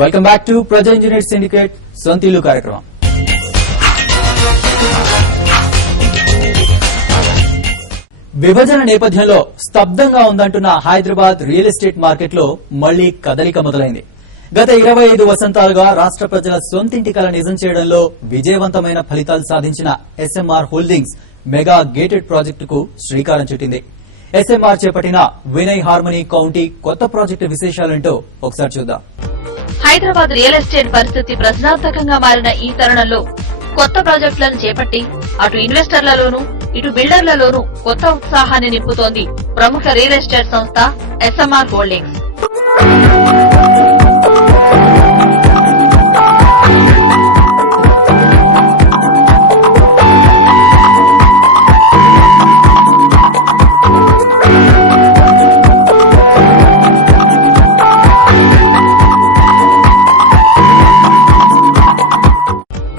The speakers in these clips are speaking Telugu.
వెల్కమ్ బ్యాక్ టు ప్రజా ఇంజనీర్ సిండికేట్ సొంతిల్లు కార్యక్రమం. విభజన నేపథ్యంలో స్తబ్దంగా ఉందంటున్న హైదరాబాద్ రియల్ ఎస్టేట్ మార్కెట్ లో మళ్లీ కదలిక మొదలైంది. గత 25 వసంతాలుగా రాష్ట్ర ప్రజల సొంతింటి కల నిజం చేయడంలో విజయవంతమైన ఫలితాలు సాధించిన ఎస్ఎంఆర్ హోల్డింగ్స్ మెగా గేటెడ్ ప్రాజెక్టుకు శ్రీకారం చుట్టింది. ఎస్ఎంఆర్ చేపట్టిన వినయ్ హార్మనీ కౌంటీ కొత్త ప్రాజెక్టు విశేషాలేంటో ఒకసారి చూద్దాం. హైదరాబాద్ రియల్ ఎస్టేట్ పరిస్థితి ప్రశ్నార్థకంగా మారిన ఈ తరుణంలో కొత్త ప్రాజెక్టులను చేపట్టి అటు ఇన్వెస్టర్లలోనూ ఇటు బిల్డర్లలోనూ కొత్త ఉత్సాహాన్ని నింపుతోంది ప్రముఖ రియల్ ఎస్టేట్ సంస్థ ఎస్ఎంఆర్ హోల్డింగ్స్.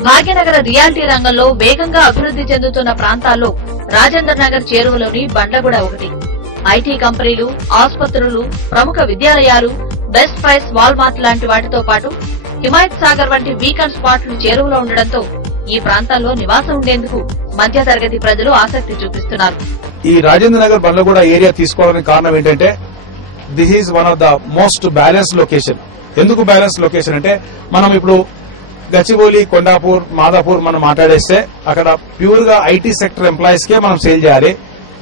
భాగ్యనగర రియాలిటీ రంగంలో వేగంగా అభివృద్ది చెందుతున్న ప్రాంతాల్లో రాజేంద్ర నగర్ చేరువలోని బండ్లగూడ ఒకటి. ఐటీ కంపెనీలు, ఆసుపత్రులు, ప్రముఖ విద్యాలయాలు, బెస్ట్ ప్రైస్ వాల్మార్ట్ లాంటి వాటితో పాటు హిమాయత్ సాగర్ వంటి వీకెండ్ స్పాట్లు చేరువలో ఉండడంతో ఈ ప్రాంతాల్లో నివాసం ఉండేందుకు మధ్యతరగతి ప్రజలు ఆసక్తి చూపిస్తున్నారు. ఈ రాజేంద్ర నగర్ బండ్లగూడ ఏరియా తీసుకోవడానికి కారణం ఏంటంటే this is one of the most balance location. ఎందుకు బ్యాలెన్స్ లొకేషన్ అంటే మనం ఇప్పుడు గచ్చిబౌలి, కొండాపూర్, మాదాపూర్ మనం మాట్లాడేస్తే అక్కడ ప్యూర్ గా ఐటీ సెక్టర్ ఎంప్లాయీస్ కే మనం సేల్ చేయాలి.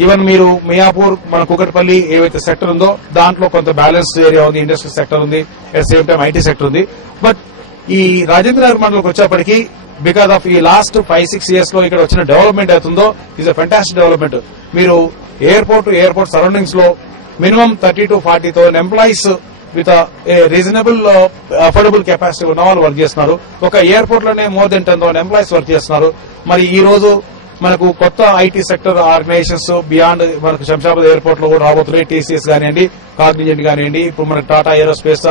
ఈవెన్ మీరు మియాపూర్, మన కుకట్పల్లి ఏవైతే సెక్టర్ ఉందో దాంట్లో కొంత బ్యాలెన్స్ ఏరియా ఉంది, ఇండస్ట్రియల్ సెక్టర్ ఉంది, at same time IT sector ఉంది. బట్ ఈ రాజేంద్ర నగర్ మండలికి వచ్చేప్పటికి బికాస్ ఆఫ్ ఈ లాస్ట్ 5-6 years లో ఇక్కడ వచ్చిన డెవలప్మెంట్ అవుతుందో ఈజ్ అ ఫెంటాస్టిక్ డెవలప్మెంట్. మీరు ఎయిర్పోర్ట్ సరౌండింగ్స్ లో minimum 30 to 40 employees with reasonable affordable capacity ఉన్న వాళ్ళు వర్క్ చేస్తున్నారు. ఒక ఎయిర్పోర్ట్ లోనే మోర్ దెన్ 10,000 ఎంప్లాయీస్ వర్క్ చేస్తున్నారు. మరి ఈ రోజు మనకు కొత్త ఐటీ సెక్టర్ ఆర్గనైజేషన్స్ బియాండ్ మనకు శంషాబాద్ ఎయిర్పోర్ట్ లో కూడా రాబోతున్నాయి. టీసీఎస్ కానివ్వండి, కాగ్నిజెంట్ కానివ్వండి, ఇప్పుడు మనకు టాటా ఏరోస్పేస్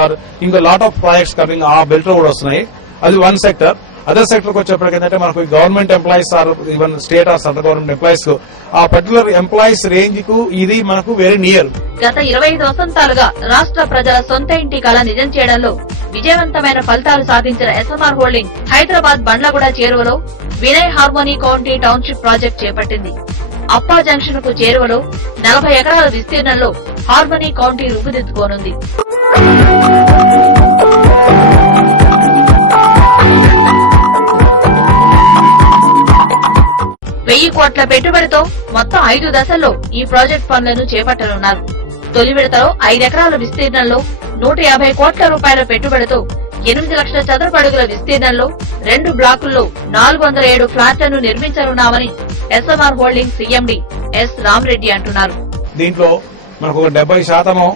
ఇంకా లాట్ ఆఫ్ ప్రాజెక్ట్స్ కమింగ్ ఆ బెల్ట్ లో కూడా వస్తున్నాయి. అది వన్ సెక్టర్. అదర్ సెక్టర్ కు వచ్చేప్పటికి ఏంటంటే మనకు government employees or even state or central government employees కు ఆ పర్టికులర్ ఎంప్లాయీస్ రేంజ్ కు ఇది మనకు వెరీ నియర్. గత 25 వసంతాలుగా రాష్ట్ర ప్రజల సొంత ఇంటి కల నిజం చేయడంలో విజయవంతమైన ఫలితాలు సాధించిన ఎస్ఎంఆర్ హోల్డింగ్ హైదరాబాద్ బండ్లగూడ చేరువలో Vinay harmony county township project చేపట్టింది. అప్పా జంక్షన్ కు చేరువలో 40 ఎకరాల విస్తీర్ణంలో హార్మోనీ కౌంటీ రూపుదిద్దుకోనుంది. ₹1000 కోట్ల పెట్టుబడితో మొత్తం 5 దశల్లో ఈ ప్రాజెక్ట్ పనులను చేపట్టనున్నారు. తొలి విడతలో 5 ఎకరాల విస్తీర్ణంలో 150 కోట్ల రూపాయల పెట్టుబడితో 8 లక్షల చదరపు అడుగుల విస్తీర్ణంలో 2 బ్లాకుల్లో 407 ఫ్లాట్లను నిర్మించనున్నామని SMR holding CMD S Ramareddy అంటున్నారు. దీంట్లో మనకు ఒక 70%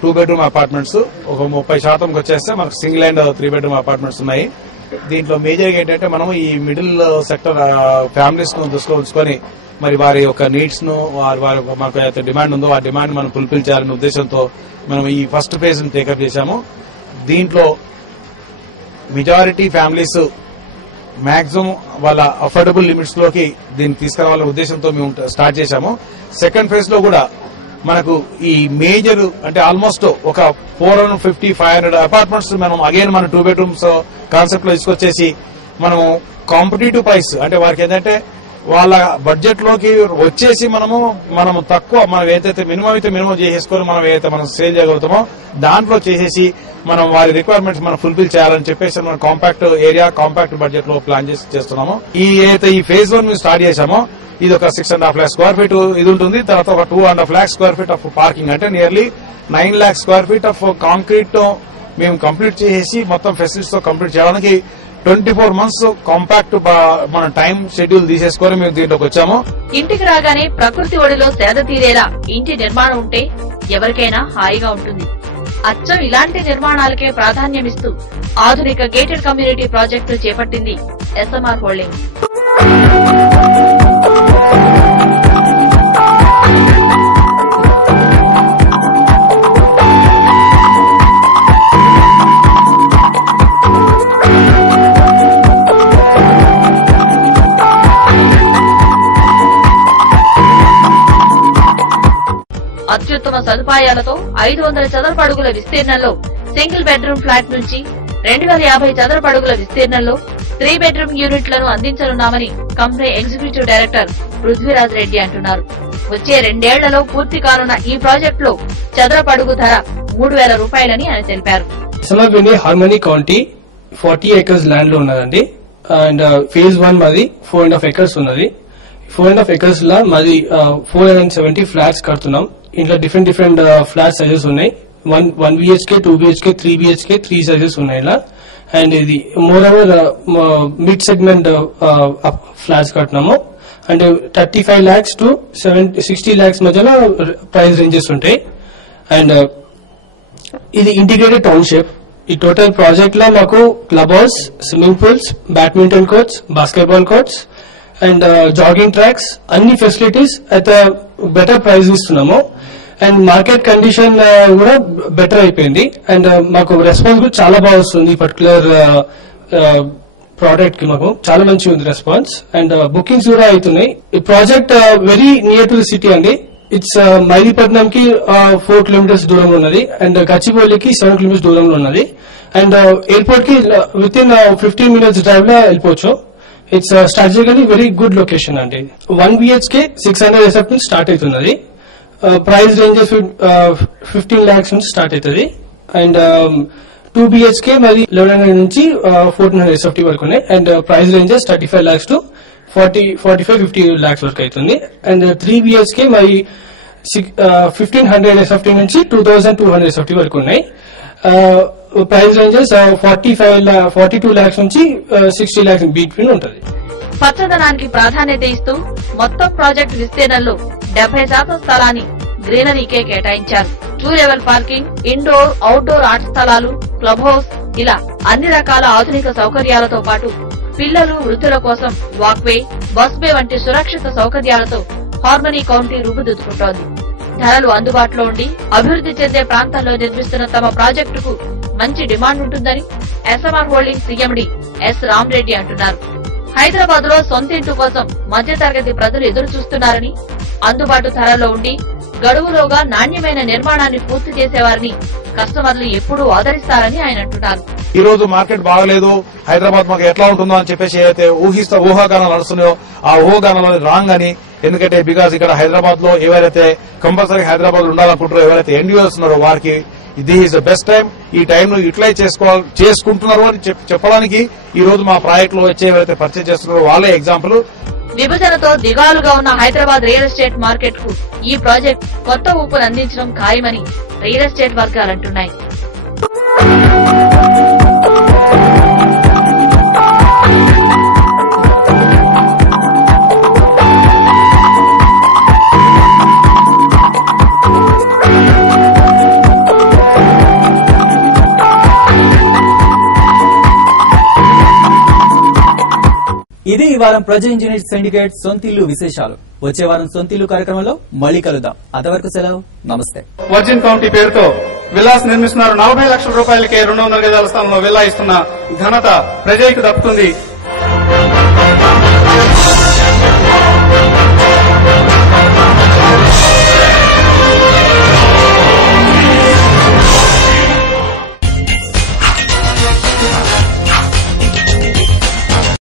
2 bedroom అపార్ట్మెంట్స్, ఒక 30% వచ్చేస్తే మనకు సింగిల్ అండ్ 3 bedroom అపార్ట్మెంట్స్ ఉన్నాయి. దీంట్లో మేజర్ ఏంటంటే మనం ఈ మిడిల్ సెక్టర్ ఫ్యామిలీస్ ను దృష్టిలో ఉంచుకొని మరి వారి యొక్క నీడ్స్ ను వారి మనకు అయితే డిమాండ్ ఉందో ఆ డిమాండ్ మనం ఫుల్ఫిల్ చేయాలనే ఉద్దేశంతో మనం ఈ ఫస్ట్ ఫేజ్ ని టేకప్ చేశాము. దీంట్లో మెజారిటీ ఫ్యామిలీస్ మాక్సిమం వాళ్ళ అఫోర్డబుల్ లిమిట్స్ లోకి దీన్ని తీసుకురావాలనే ఉద్దేశంతో మేము స్టార్ట్ చేశాము. సెకండ్ ఫేజ్ లో కూడా మనకు ఈ మేజర్ అంటే ఆల్మోస్ట్ ఒక 450-500 అపార్ట్మెంట్స్ మనం అగైన్ మన 2 bedrooms కాన్సెప్ట్ లో తీసుకొచ్చేసి మనము కాంపిటేటివ్ ప్రైస్ అంటే వారికి ఏంటంటే వాళ్ళ బడ్జెట్ లోకి వచ్చేసి మనము తక్కువ మనం ఏదైతే మినిమం చేసేసుకొని మనం ఏదైతే మనం సేల్ చేయగలుగుతామో దాంట్లో చేసేసి మనం వారి రిక్వైర్మెంట్స్ మనం ఫుల్ఫిల్ చేయాలని చెప్పేసి మనం కాంపాక్ట్ ఏరియా, కాంపాక్ట్ బడ్జెట్ లో ప్లాన్ చేస్తున్నాము. ఏదైతే ఈ ఫేజ్ 1 మేము స్టార్ట్ చేశామో ఇది ఒక 6.5 lakh square feet ఇది ఉంటుంది. తర్వాత ఒక 2.5 lakh square feet of parking అంటే nearly 9 lakh square feet of concrete మేము కంప్లీట్ చేసి మొత్తం ఫెసిలిటీస్ తో కంప్లీట్ చేయడానికి 24 months కాంపాక్ట్ మన టైం షెడ్యూల్ తీసేసుకొని మేము దీంట్లోకి వచ్చాము. ఇంటికి రాగానే ప్రకృతి ఒడిలో సేద తీరేలా ఇంటి నిర్మాణం ఉంటే ఎవరికైనా హాయిగా ఉంటుంది. అచ్చం ఇలాంటి నిర్మాణాలకే ప్రాధాన్యమిస్తూ ఆధునిక గేటెడ్ కమ్యూనిటీ ప్రాజెక్టులు చేపట్టింది ఎస్ఎంఆర్ హోల్డింగ్. అత్యుత్తమ సదుపాయాలతో 500 చదరపు అడుగుల విస్తీర్ణంలో సింగిల్ బెడ్రూమ్ ఫ్లాట్ నుంచి 250 చదరపు అడుగుల విస్తీర్ణంలో 3 బెడ్రూమ్ యూనిట్లను అందించనున్నామని company executive director Prithviraj Reddy అంటున్నారు. వచ్చే 2 ఏళ్లలో పూర్తి కానున్న ఈ ప్రాజెక్టులో చదరపు అడుగు ధర 3,000 రూపాయలని ఆయన తెలిపారు. హార్మోనీ కౌంటీ 40 acres ల్యాండ్ లో ఉన్నదండి. అండ్ ఫేజ్ 1 మాది 4.5 acres ఉన్నది. 4.5 acres లా మాది 470 ఫ్లాట్స్ కడుతున్నాం. ఇంట్లో డిఫరెంట్ ఫ్లాట్ సైజెస్ ఉన్నాయి. 1 BHK, 2 BHK, 3 BHK 3 సైజెస్ ఉన్నాయి ఇలా. అండ్ ఇది moreover mid segment flats కడుతున్నాము. అండ్ 35 lakhs to 60 lakhs మధ్యలో ప్రైస్ రేంజెస్ ఉంటాయి. అండ్ ఇది ఇంటిగ్రేటెడ్ టౌన్షిప్. ఈ టోటల్ ప్రాజెక్ట్ లో మాకు club house, swimming pools, badminton courts, basketball courts and jogging tracks అన్ని ఫెసిలిటీస్ అయితే బెటర్ ప్రైస్ ఇస్తున్నాము. అండ్ మార్కెట్ కండిషన్ కూడా బెటర్ అయిపోయింది. అండ్ మాకు రెస్పాన్స్ కూడా చాలా బాగా వస్తుంది. ఈ పర్టికులర్ ప్రోడక్ట్ కి మాకు చాలా మంచి ఉంది రెస్పాన్స్. అండ్ బుకింగ్స్ కూడా అవుతున్నాయి. ఈ project very near to the city అండి. ఇట్స్ మైలీపట్నం కి 4 kilometers దూరంలో ఉన్నది. అండ్ గచ్చిబౌలికి 7 kilometers దూరంలో ఉన్నది. అండ్ ఎయిర్పోర్ట్ కి విత్ ఇన్ 15 minutes డ్రైవ్ లో వెళ్ళిపోవచ్చు. It's strategically very good location అండి. 1 BHK 600 SF నుంచి స్టార్ట్ అవుతున్నది. ప్రైస్ రేంజెస్ 15 lakhs నుంచి స్టార్ట్ అవుతుంది. అండ్ 2 BHK మరి 1100 నుంచి 1400 SFT వరకు ఉన్నాయి. And price ranges 35 lakhs to 45-50 lakhs వరకు అవుతుంది. అండ్ 3 BHK మరి 1500 SFT నుంచి 2200 SFT వరకు ఉన్నాయి. ప్రైస్ రేంజెస్ 42 lakhs నుంచి 60 lakhs బిట్వీన్ ఉంటుంది. పచ్చదనానికి ప్రాధాన్యత ఇస్తూ మొత్తం ప్రాజెక్టు విస్తీర్ణంలో 70% స్థలాన్ని గ్రీనరీకే కేటాయించారు. 2 level పార్కింగ్, ఇండోర్, అవుట్డోర్ ఆట స్థలాలు, క్లబ్ హౌస్ ఇలా అన్ని రకాల ఆధునిక సౌకర్యాలతో పాటు పిల్లలు, వృద్ధుల కోసం వాక్వే, బస్ బే వంటి సురక్షిత సౌకర్యాలతో హార్మనీ కౌంటీ రూపుదిద్దుకుంటోంది. ధరలు అందుబాటులో ఉండి అభివృద్ది చెందే ప్రాంతాల్లో నిర్మిస్తున్న తమ ప్రాజెక్టుకు మంచి డిమాండ్ ఉంటుందని SMR holding CMD S Ramareddy అంటున్నారు. హైదరాబాద్ లో సొంతింటి కోసం మధ్యతరగతి ప్రజలు ఎదురు చూస్తున్నారని, అందుబాటు ధరల్లో ఉండి గడువులోగా నాణ్యమైన నిర్మాణాన్ని పూర్తి చేసేవారిని కస్టమర్లు ఎప్పుడూ ఆదరిస్తారని ఆయన అంటున్నారు. ఈ రోజు మార్కెట్ బాగలేదు, హైదరాబాద్ మాకు ఎట్లా ఉంటుందో అని చెప్పేసి ఏదైతే ఊహాగానాలు నడుస్తున్నాయో ఆ ఊహాగానాలు రాంగ్ అని. ఎందుకంటే బికాస్ ఇక్కడ హైదరాబాద్ లో ఎవరైతే కంపల్సరీ హైదరాబాద్ ఉండాలనుకుంటారో, ఎవరైతే ఎన్డీఓస్ ఉన్నారో వారికి this is the best time. ఈ టైం ను యూటిలైజ్ చేసుకుంటున్నారు అని చెప్పడానికి ఈ రోజు మా ప్రాజెక్ట్ లో వచ్చి ఎవరైతే పర్చేజ్ చేస్తున్నారో వాళ్ళే ఎగ్జాంపుల్. విభజనతో దిగాలుగా ఉన్న హైదరాబాద్ రియల్ ఎస్టేట్ మార్కెట్ కు ఈ ప్రాజెక్ట్ కొత్త ఊపును అందించడం ఖాయమని రియల్ ఎస్టేట్ వర్గాలంటున్నాయి. ఇది ఈ వారం ప్రజా ఇంజనీర్ సిండికేట్ సొంతిల్లు విశేషాలు. వచ్చే వారం సొంతిల్లు కార్యక్రమంలో మళ్లీ కలుద్దాం. అంతవరకు సెలవు, నమస్తే. వర్జిన్ కౌంటీ పేరుతో విల్లాస్ నిర్మిస్తున్నారు. 40 లక్షల రూపాయలకే 200 గజాల స్థలంలో విల్లా ఇస్తున్న ఘనత ప్రజలకు దక్కుతుంది.